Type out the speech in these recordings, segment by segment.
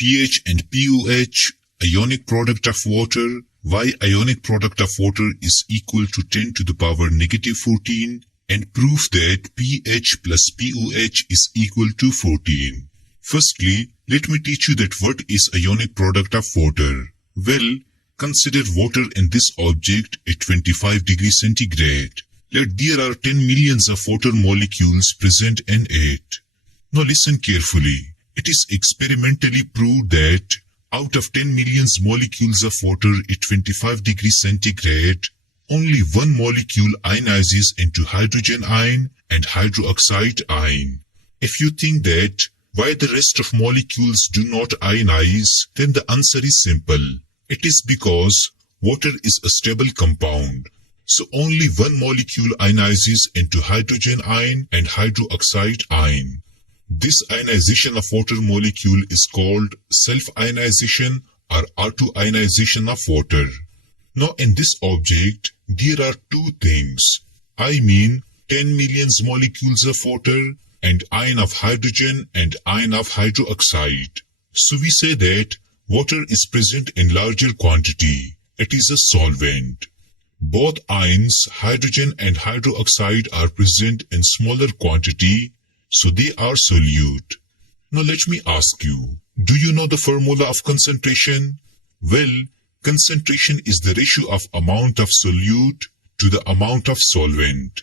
pH and pOH, ionic product of water, why ionic product of water is equal to 10 to the power negative 14, and proof that pH plus pOH is equal to 14. Firstly, let me teach you that what is ionic product of water. Well, consider water in this object at 25 degrees centigrade. Let there are 10 millions of water molecules present in it. Now listen carefully. It is experimentally proved that out of 10 millions molecules of water at 25 degrees centigrade, only one molecule ionizes into hydrogen ion and hydroxide ion. If you think that why the rest of molecules do not ionize, then the answer is simple. It is because water is a stable compound. So only one molecule ionizes into hydrogen ion and hydroxide ion. This ionization of water molecule is called self-ionization or auto-ionization of water. Now in this object, there are two things. I mean 10 millions molecules of water and ion of hydrogen and ion of hydroxide. So we say that water is present in larger quantity. It is a solvent. Both ions, hydrogen and hydroxide, are present in smaller quantity, so they are solute. Now let me ask you, do you know the formula of concentration? Well, concentration is the ratio of amount of solute to the amount of solvent.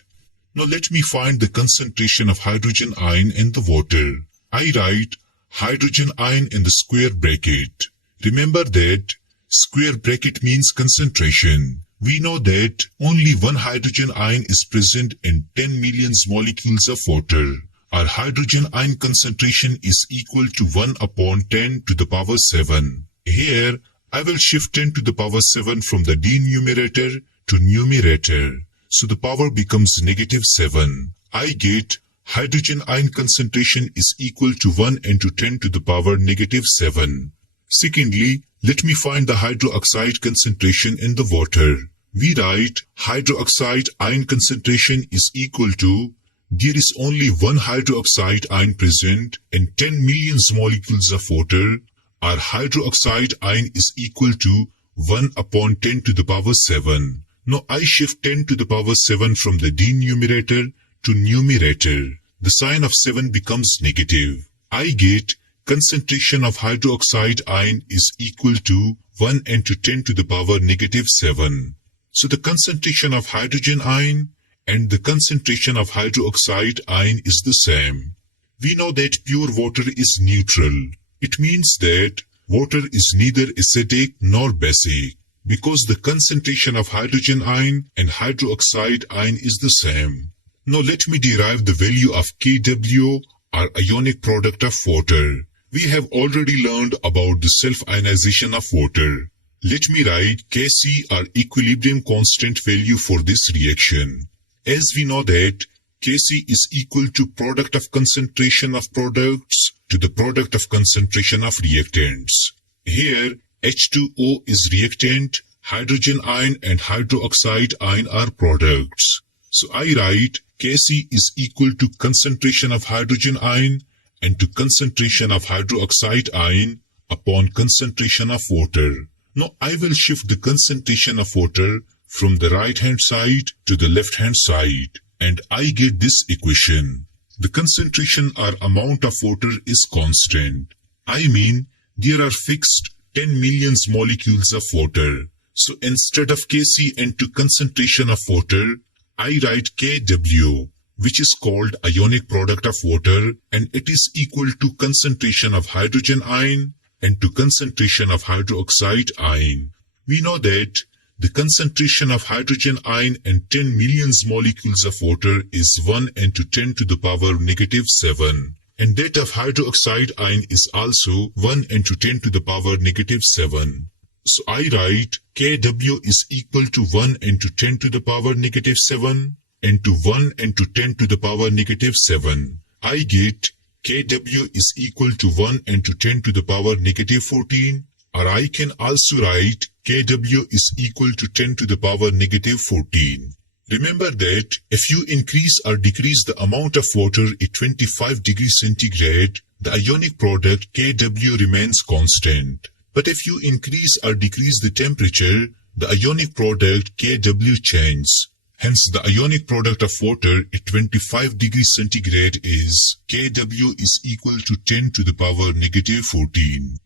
Now let me find the concentration of hydrogen ion in the water. I write hydrogen ion in the square bracket. Remember that square bracket means concentration. We know that only one hydrogen ion is present in 10 millions molecules of water. Our hydrogen ion concentration is equal to 1 upon 10 to the power 7. Here, I will shift 10 to the power 7 from the denominator to numerator. So the power becomes negative 7. I get hydrogen ion concentration is equal to 1 into 10 to the power negative 7. Secondly, let me find the hydroxide concentration in the water. We write hydroxide ion concentration is equal to, there is only one hydroxide ion present in 10 millions molecules of water. Our hydroxide ion is equal to 1 upon 10 to the power 7. Now I shift 10 to the power 7 from the denominator to numerator. The sign of 7 becomes negative. I get concentration of hydroxide ion is equal to 1 into 10 to the power negative 7. So the concentration of hydrogen ion and the concentration of hydroxide ion is the same. We know that pure water is neutral. It means that water is neither acidic nor basic, because the concentration of hydrogen ion and hydroxide ion is the same. Now let me derive the value of Kw, or ionic product of water. We have already learned about the self-ionization of water. Let me write Kc, or equilibrium constant value for this reaction. As we know that Kc is equal to product of concentration of products to the product of concentration of reactants. Here, H2O is reactant, hydrogen ion and hydroxide ion are products. So I write Kc is equal to concentration of hydrogen ion and to concentration of hydroxide ion upon concentration of water. Now I will shift the concentration of water from the right hand side to the left hand side, and I get this equation. The concentration or amount of water is constant. I mean, there are fixed 10 millions molecules of water. So instead of Kc into concentration of water, I write Kw, which is called ionic product of water, and it is equal to concentration of hydrogen ion and to concentration of hydroxide ion. We know that the concentration of hydrogen ion in 10 millions molecules of water is 1 into 10 to the power negative 7. And that of hydroxide ion is also 1 into 10 to the power negative 7. So I write Kw is equal to 1 into 10 to the power negative 7 into 1 into 10 to the power negative 7. I get Kw is equal to 1 into 10 to the power negative 14, or I can also write Kw is equal to 10 to the power negative 14. Remember that if you increase or decrease the amount of water at 25 degrees centigrade, the ionic product Kw remains constant. But if you increase or decrease the temperature, the ionic product Kw changes. Hence, the ionic product of water at 25 degrees centigrade is Kw is equal to 10 to the power negative 14.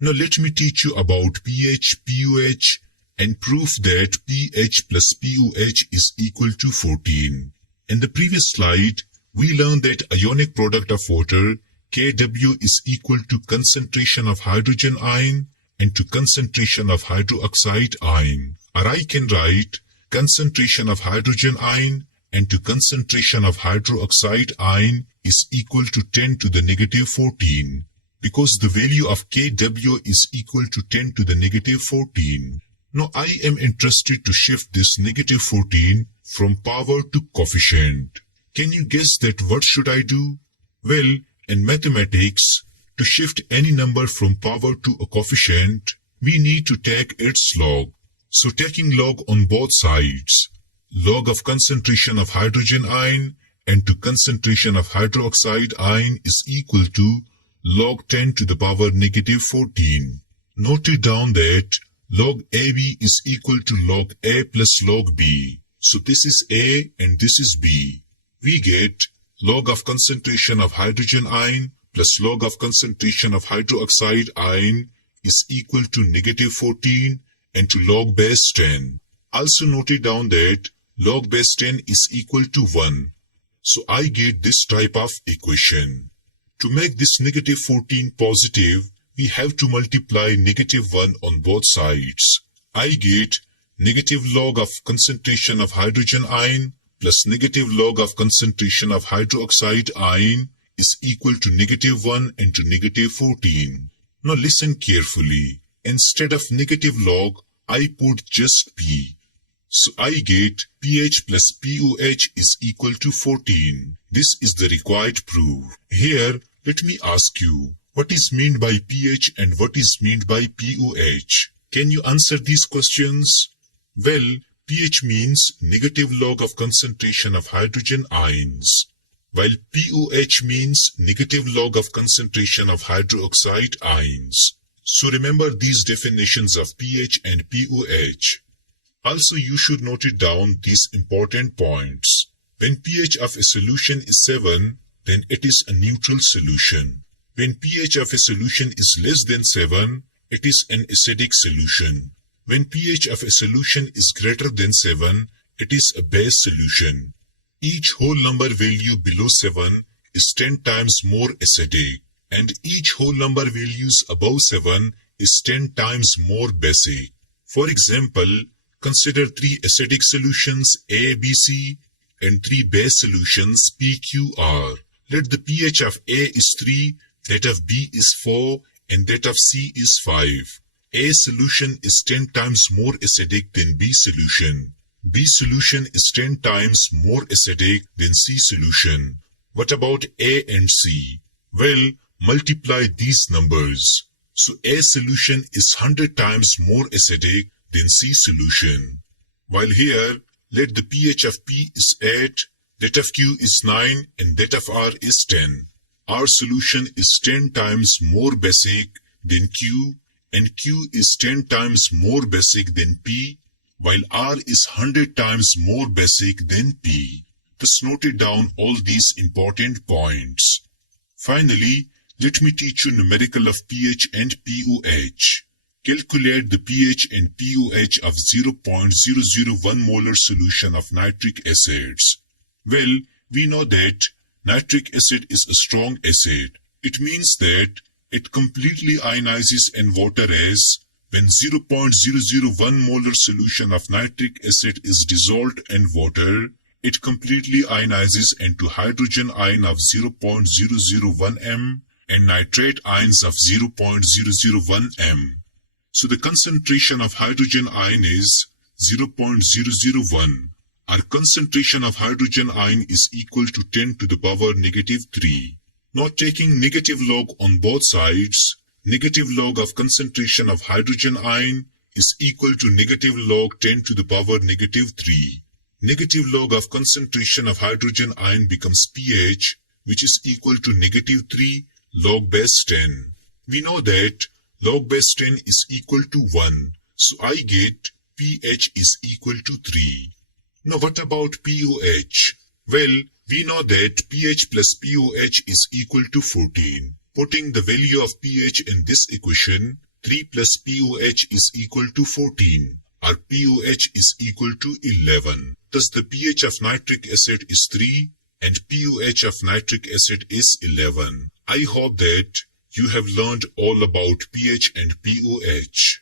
Now let me teach you about pH, pOH and prove that pH plus pOH is equal to 14. In the previous slide, we learned that ionic product of water Kw is equal to concentration of hydrogen ion and to concentration of hydroxide ion. Or I can write concentration of hydrogen ion and to concentration of hydroxide ion is equal to 10 to the negative 14 because the value of Kw is equal to 10 to the negative 14. Now I am interested to shift this negative 14 from power to coefficient. Can you guess that what should I do? Well, in mathematics, to shift any number from power to a coefficient, we need to take its log. So taking log on both sides, log of concentration of hydrogen ion and to concentration of hydroxide ion is equal to log 10 to the power negative 14. Note it down that log AB is equal to log A plus log B. So this is A and this is B. We get log of concentration of hydrogen ion plus log of concentration of hydroxide ion is equal to negative 14 and to log base 10. Also note it down that log base 10 is equal to 1. So I get this type of equation. To make this negative 14 positive, we have to multiply negative 1 on both sides. I get negative log of concentration of hydrogen ion plus negative log of concentration of hydroxide ion is equal to negative 1 and to negative 14. Now listen carefully. Instead of negative log, I put just P. So I get pH plus pOH is equal to 14. This is the required proof. Here, let me ask you, what is meant by pH and what is meant by pOH? Can you answer these questions? Well, pH means negative log of concentration of hydrogen ions, while pOH means negative log of concentration of hydroxide ions. So remember these definitions of pH and pOH. Also, you should note it down these important points. When pH of a solution is 7, then it is a neutral solution. When pH of a solution is less than 7, it is an acidic solution. When pH of a solution is greater than 7, it is a base solution. Each whole number value below 7 is 10 times more acidic, and each whole number values above 7 is 10 times more basic. For example, consider 3 acidic solutions A, B, C and 3 base solutions P, Q, R. Let the pH of A is 3, that of B is 4 and that of C is 5. A solution is 10 times more acidic than B solution. B solution is 10 times more acidic than C solution. What about A and C? Well, multiply these numbers. So A solution is 100 times more acidic than C solution. While here, let the pH of P is 8, that of Q is 9 and that of R is 10. R solution is 10 times more basic than Q and Q is 10 times more basic than P, while R is 100 times more basic than P. Thus note down all these important points. Finally, let me teach you numerical of pH and pOH. Calculate the pH and pOH of 0.001 molar solution of nitric acids. Well, we know that nitric acid is a strong acid. It means that it completely ionizes in water as when 0.001 molar solution of nitric acid is dissolved in water, it completely ionizes into hydrogen ion of 0.001 m and nitrate ions of 0.001 m. So the concentration of hydrogen ion is 0.001. Our concentration of hydrogen ion is equal to 10 to the power negative 3. Now taking negative log on both sides, negative log of concentration of hydrogen ion is equal to negative log 10 to the power negative 3. Negative log of concentration of hydrogen ion becomes pH, which is equal to negative 3 log base 10. We know that log base 10 is equal to 1. So I get pH is equal to 3. Now what about pOH? Well, we know that pH plus pOH is equal to 14. Putting the value of pH in this equation, 3 plus pOH is equal to 14. Our pOH is equal to 11. Thus the pH of nitric acid is 3 and pOH of nitric acid is 11. I hope that you have learned all about pH and pOH.